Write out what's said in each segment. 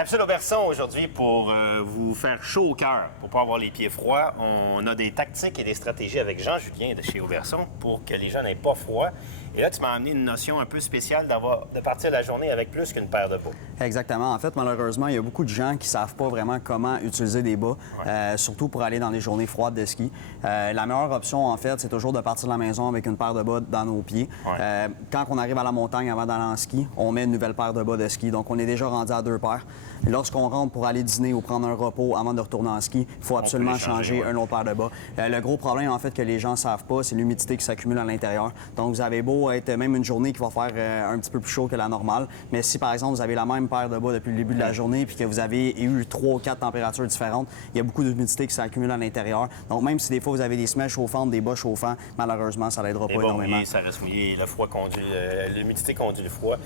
Capsule Auberçon aujourd'hui pour vous faire chaud au cœur, pour ne pas avoir les pieds froids. On a des tactiques et des stratégies avec Jean-Julien de chez Auberçon pour que les gens n'aient pas froid. Et là, tu m'as amené une notion un peu spéciale de partir la journée avec plus qu'une paire de bas. Exactement. En fait, malheureusement, il y a beaucoup de gens qui ne savent pas vraiment comment utiliser des bas, surtout pour aller dans les journées froides de ski. La meilleure option, en fait, c'est toujours de partir de la maison avec une paire de bas dans nos pieds. Quand on arrive à la montagne avant d'aller en ski, on met une nouvelle paire de bas de ski. Donc, on est déjà rendu à 2 paires. Lorsqu'on rentre pour aller dîner ou prendre un repos avant de retourner en ski, il faut absolument changer une autre paire de bas. Le gros problème, en fait, que les gens ne savent pas, c'est l'humidité qui s'accumule à l'intérieur. Donc, vous avez beau être même une journée qui va faire un petit peu plus chaud que la normale, mais si, par exemple, vous avez la même paire de bas depuis le début de la journée puis que vous avez eu 3 ou 4 températures différentes, il y a beaucoup d'humidité qui s'accumule à l'intérieur. Donc, même si des fois, vous avez des semelles chauffantes, des bas chauffants, malheureusement, ça l'aidera pas énormément. Mouillé, ça reste mouillé. Le froid conduit, l'humidité conduit le froid.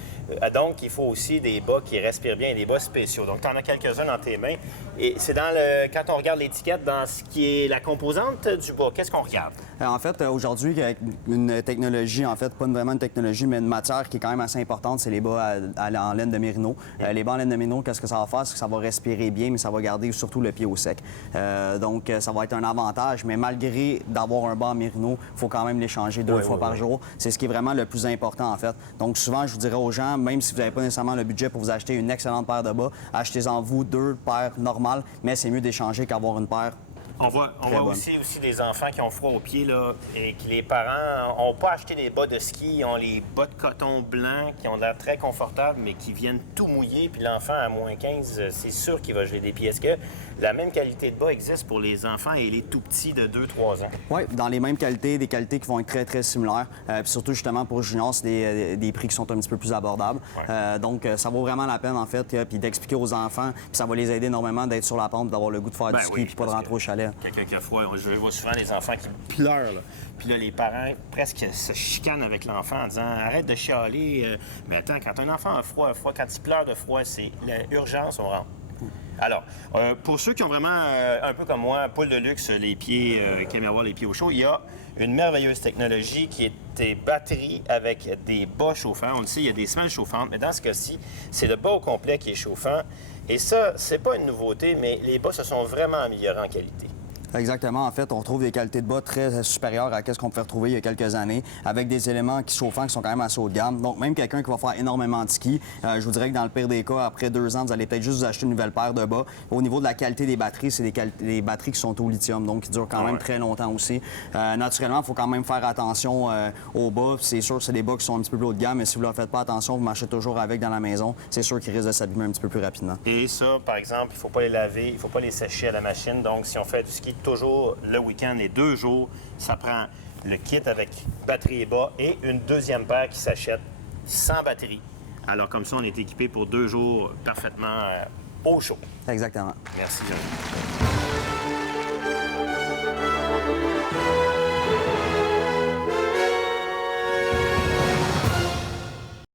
Donc, il faut aussi des bas qui respirent bien et des bas spéciaux. Donc, tu en as quelques-uns dans tes mains. Et c'est quand on regarde l'étiquette, dans ce qui est la composante du bas, qu'est-ce qu'on regarde? En fait, aujourd'hui, avec une technologie, en fait, pas vraiment une technologie, mais une matière qui est quand même assez importante, c'est les bas en laine de mérino. Les bas en laine de mérino, qu'est-ce que ça va faire? C'est que ça va respirer bien, mais ça va garder surtout le pied au sec. Donc, ça va être un avantage, mais malgré d'avoir un bas en mérino, il faut quand même les changer 2 fois par jour. C'est ce qui est vraiment le plus important, en fait. Donc, souvent, je vous dirais aux gens, même si vous n'avez pas nécessairement le budget pour vous acheter une excellente paire de bas, achetez-en vous 2 paires normales, mais c'est mieux d'échanger qu'avoir une paire. On voit aussi des enfants qui ont froid aux pieds là, et que les parents n'ont pas acheté des bas de ski, ils ont les bas de coton blanc qui ont l'air très confortables, mais qui viennent tout mouiller. Puis l'enfant à moins 15, c'est sûr qu'il va geler des pieds. Est-ce que la même qualité de bas existe pour les enfants et les tout petits de 2-3 ans? Oui, dans les mêmes qualités, des qualités qui vont être très, très similaires. Puis surtout, justement, pour juniors, c'est des prix qui sont un petit peu plus abordables. Donc, ça vaut vraiment la peine, en fait, puis d'expliquer aux enfants. Puis ça va les aider énormément d'être sur la pente, d'avoir le goût de faire du ski, puis pas de rentrer au chalet. Quelqu'un qui a froid, je vois souvent les enfants qui pleurent. Là. Puis là, les parents presque se chicanent avec l'enfant en disant « Arrête de chialer. » Mais attends, quand un enfant a froid, quand il pleure de froid, c'est l'urgence, on rentre. Alors, pour ceux qui ont vraiment, un peu comme moi, poule de luxe, les pieds, qui aiment avoir les pieds au chaud, il y a une merveilleuse technologie qui est des batteries avec des bas chauffants. On le sait, il y a des semelles chauffantes, mais dans ce cas-ci, c'est le bas au complet qui est chauffant. Et ça, c'est pas une nouveauté, mais les bas se sont vraiment améliorés en qualité. Exactement. En fait, on trouve des qualités de bas très supérieures à ce qu'on pouvait retrouver il y a quelques années, avec des éléments chauffants qui sont quand même assez haut de gamme. Donc, même quelqu'un qui va faire énormément de ski, je vous dirais que dans le pire des cas, après 2 ans, vous allez peut-être juste vous acheter une nouvelle paire de bas. Au niveau de la qualité des batteries, c'est des batteries qui sont au lithium, donc qui durent quand même très longtemps aussi. Naturellement, il faut quand même faire attention aux bas. C'est sûr que c'est des bas qui sont un petit peu plus haut de gamme, mais si vous ne leur faites pas attention, vous marchez toujours avec dans la maison, c'est sûr qu'ils risquent de s'abîmer un petit peu plus rapidement. Et ça, par exemple, il ne faut pas les laver, il ne faut pas les sécher à la machine. Donc, si on fait du ski toujours le week-end, les 2 jours, ça prend le kit avec batterie et bas et une deuxième paire qui s'achète sans batterie. Alors, comme ça, on est équipé pour 2 jours parfaitement au chaud. Exactement. Merci, Jean.